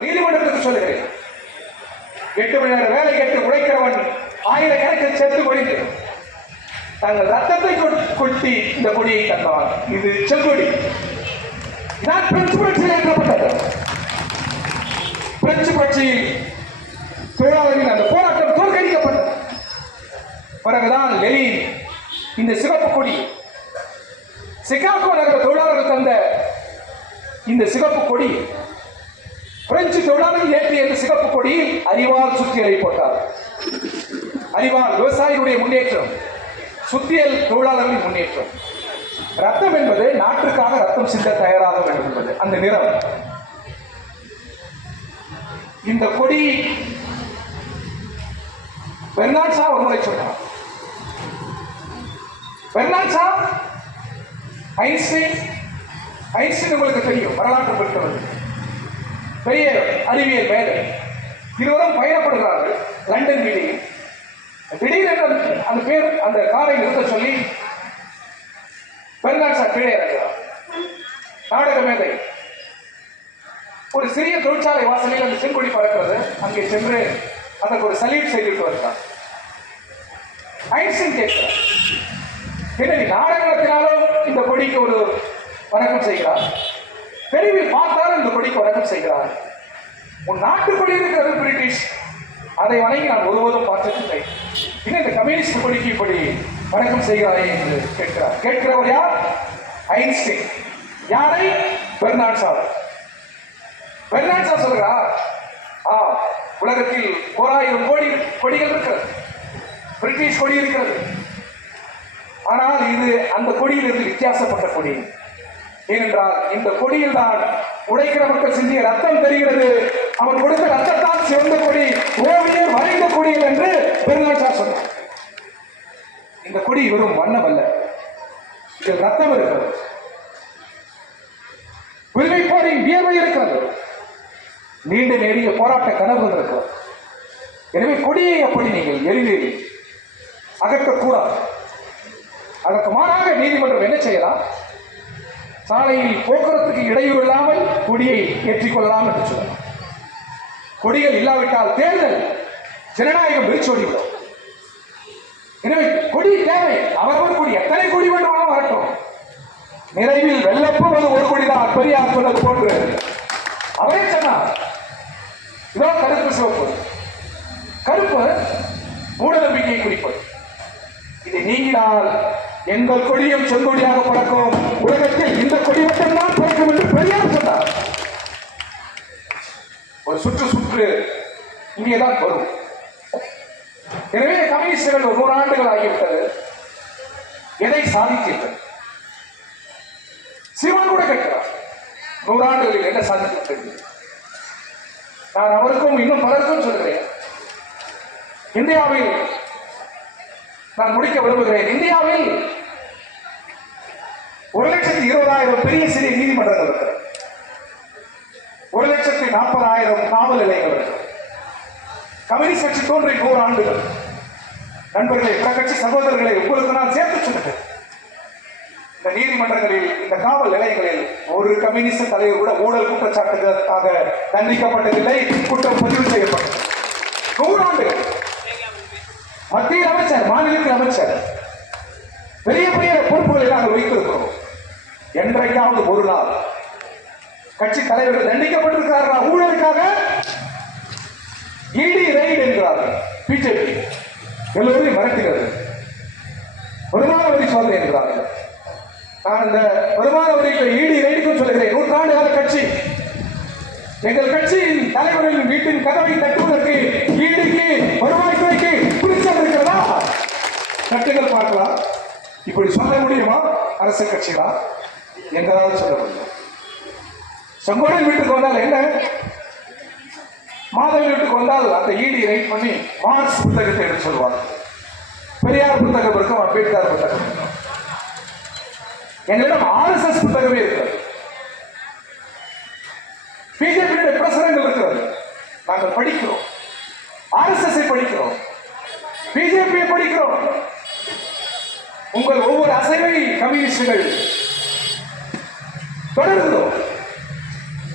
நீதிமன்றத்துக்கு சொல்லுகிறேன். 8 மணி நேரம் வேலை கேட்டு உழைக்கிறவன் ஆயிரக்கணக்கில் சேர்த்து கொடித்து தங்கள் ரத்தத்தை கொட்டி இந்த கொடியை தந்தவான். இது செங்கொடி. இதான் பிரெஞ்சு புரட்சியில் ஏற்றப்பட்டது. பிரெஞ்சு புரட்சியில் தொழிலாளர்களின் அந்த போராட்டம் தோற்கடிக்கப்பட்டது. பிறகுதான் லெனின் இந்த சிவப்பு கொடி, சிகாகோ நகர தொழிலாளர்கள் தந்த இந்த சிவப்பு கொடி, பிரெஞ்சு தொழிலாளர்கள் ஏற்றிய இந்த சிவப்பு கொடியில் அறிவால் சுத்தியலை போட்டார். அறிவால் விவசாயிகளுடைய முன்னேற்றம், சுத்தியல் தொழிலாளர்களின் முன்னேற்றம். ரத்தம் என்பது நாட்டுக்காக ரத்தம் சிந்த தயாராக வேண்டும் என்பது அந்த நிறம். இந்த கொடி பெர்னார்ட் ஷா ஒரு முறை சொன்னார். பெர்னார்ட் ஷா, ஐன்ஸ்டைன் உங்களுக்கு தெரியும், வரலாற்று பெற்றவர், பெரிய அறிவியல் மேதை. இருவரும் பயணப்படுகிறார்கள் லண்டன் வீதியில். திடீரென்று அந்த பேர் அந்த காரை நிறுத்த சொல்லி பெர்னார்ட் ஷா கீழே இறக்கிறார். நாடக மேதை ஒரு சிறிய தொழிற்சாலை வாசலில் அந்த செங்கொடி பறக்கிறது. அங்கே சென்று அதற்கு ஒரு சல்யூட் செய்துவிட்டு வருகிறார். ஐன்ஸ்டைன் கேட்கிறார், என்ன நாடகத்தினாலும் இந்த கொடிக்கு ஒரு வணக்கம் செய்கிறார், தெருவில் பார்த்தாலும் இந்த கொடிக்கு வணக்கம் செய்கிறார். உன் நாட்டு கொடி இருக்கிறது பிரிட்டிஷ், அதை வணங்கி நான் ஒருபோதும் பார்த்ததில்லை. இன்னும் இந்த கம்யூனிஸ்ட் கொடிக்கு இப்படி வணக்கம் செய்கிறாரே என்று கேட்கிறார். கேட்கிறவர் யார்? ஐன்ஸ்டைன். யாரை? Bernard Shaw. பெர்னார்ட் ஷா சொல்கிறார், உலகத்தில் 1000 கோடி கொடிகள் இருக்கிறது, பிரிட்டிஷ் கொடி இருக்கிறது. ஆனால் இது அந்த கொடியிலிருந்து வித்தியாசப்பட்ட கொடி. ஏனென்றால் இந்த கொடியில் தான் உழைக்கிற மக்கள் சிந்திய ரத்தம் தெரிகிறது. அவன் கொடுத்த ரத்தத்தால் சிவந்த கொடி, ஓவியர் வரைந்த கொடியில் என்று பெர்னார்ட் ஷா சொன்னார். இந்த கொடி வெறும் வண்ணம் அல்ல, இதில் ரத்தம் இருக்கிறது, விடுதலை போரின் வியர்வை இருக்கிறது, நீண்ட நெடிய போராட்ட கனவு இருக்கிறது. எனவே கொடியை அப்படி நீங்கள் எளிதில் அகற்றக்கூடாது. அதற்கு மாறாக நீதிமன்றம் என்ன செய்யலாம்? சாலையில் போக்குவரத்துக்கு இடையூறு இல்லாமல் கொடியை ஏற்றிக்கொள்ளலாம் என்று சொல்லலாம். கொடிகள் இல்லாவிட்டால் தேர்தல் ஜனநாயகம் விரிச்சோடிவிடும். எனவே கொடி தேவை. அவர்கள் கொடி எத்தனை கொடி வேண்டுமானாலும் வரட்டும். நிறைவில் வெள்ளப்போவது ஒரு கொடிதான், பெரியார் சொன்னது போன்று. அவரே சொன்னார், இதோ கருப்பு சிவப்பு. கருப்பு மூட நம்பிக்கையை குறிப்பது. இதை நீங்கினால் எங்கள் கொடியும் செங்கொடியாக பறக்கும், உலகத்தில் இந்த கொடி மட்டும்தான் பறக்கும் என்று பெரியார் சொன்னார். ஒரு சுற்று இங்கேதான் வரும். எனவே கம்யூனிஸ்டுகள் 100 ஆண்டுகள் ஆகிவிட்டது. எதை சாதித்தீர்கள்? சிவன் கூட கேட்கிறார், 100 ஆண்டுகளில் என்ன சாதித்தீர்கள்? நான் அவருக்கும் இன்னும் பலருக்கும் சொல்கிறேன். இந்தியாவில் நான் முடிக்க விரும்புகிறேன். இந்தியாவில் 1,20,000 பெரிய சிறிய நீதிமன்றங்கள் இருக்கிறது. 1,40,000 காவல் நிலையங்கள் இருக்கிறது. கம்யூனிஸ்ட் கட்சி தோன்றி 100 ஆண்டுகள். நண்பர்களே, பிற கட்சி சகோதரர்களை உங்களுக்கு நான் சேர்த்து சொல்லுகிறேன். இந்த நீதிமன்றங்களில், இந்த காவல் நிலையங்களில் ஒரு கம்யூனிஸ்ட் தலைவர் கூட ஊழல் குற்றச்சாட்டுகளுக்காக தண்டிக்கப்பட்டதில்லை, குற்றம் பதிவு செய்யப்பட்டது. 100 ஆண்டுகள். மத்திய அமைச்சர், மாநிலத்தில் அமைச்சர், பெரிய பெரிய பொறுப்புகளை நாங்கள் வைத்திருக்கிறோம். என்றைக்காவது ஒரு நாள் கட்சி தலைவர்கள் தண்டிக்கப்பட்டிருக்கிறார்கள் ஊழலுக்காக? இடி ரைடு என்கிறார்கள் பிஜேபி, எல்லோரையும் மிரட்டுகிறது. வருமான வரி சோதனை என்கிறார்கள். நான் இந்த வருமான வரிக்கு இடி ரைடுக்கும் சொல்லுகிறேன். 100 ஆண்டு கால கட்சி. எங்கள் கட்சியின் தலைவர்களின் வீட்டின் கதவை தட்டுவதற்கு ஈடிக்கு, வருவாய்த்துறைக்கு பிடிச்சம் இருக்கிறதா? கட்டுகள் பார்க்கலாம். இப்படி சொல்ல முடியுமா அரசு கட்சிகளா? எங்களால் சொல்ல முடியும். செங்கோடன் வீட்டுக்கு வந்தால் என்ன, மாதவி வீட்டுக்கு வந்தால் அந்த ஈடி ரைட் பண்ணி மார்க்ஸ் புத்தகத்தை எடுத்து சொல்வாங்க. பெரியார் புத்தகம் இருக்கும், அம்பேத்கர் புத்தகம் இருக்கும். எங்களிடம் RSS புத்தகமே இருக்கிறது. பிஜேபியுடைய பிரசுரங்கள் இருக்கிறது. நாங்கள் படிக்கிறோம், RSS படிக்கிறோம், பிஜேபியை படிக்கிறோம். உங்கள் ஒவ்வொரு அசைவை கம்யூனிஸ்டுகள் தொடர்கிறோம்.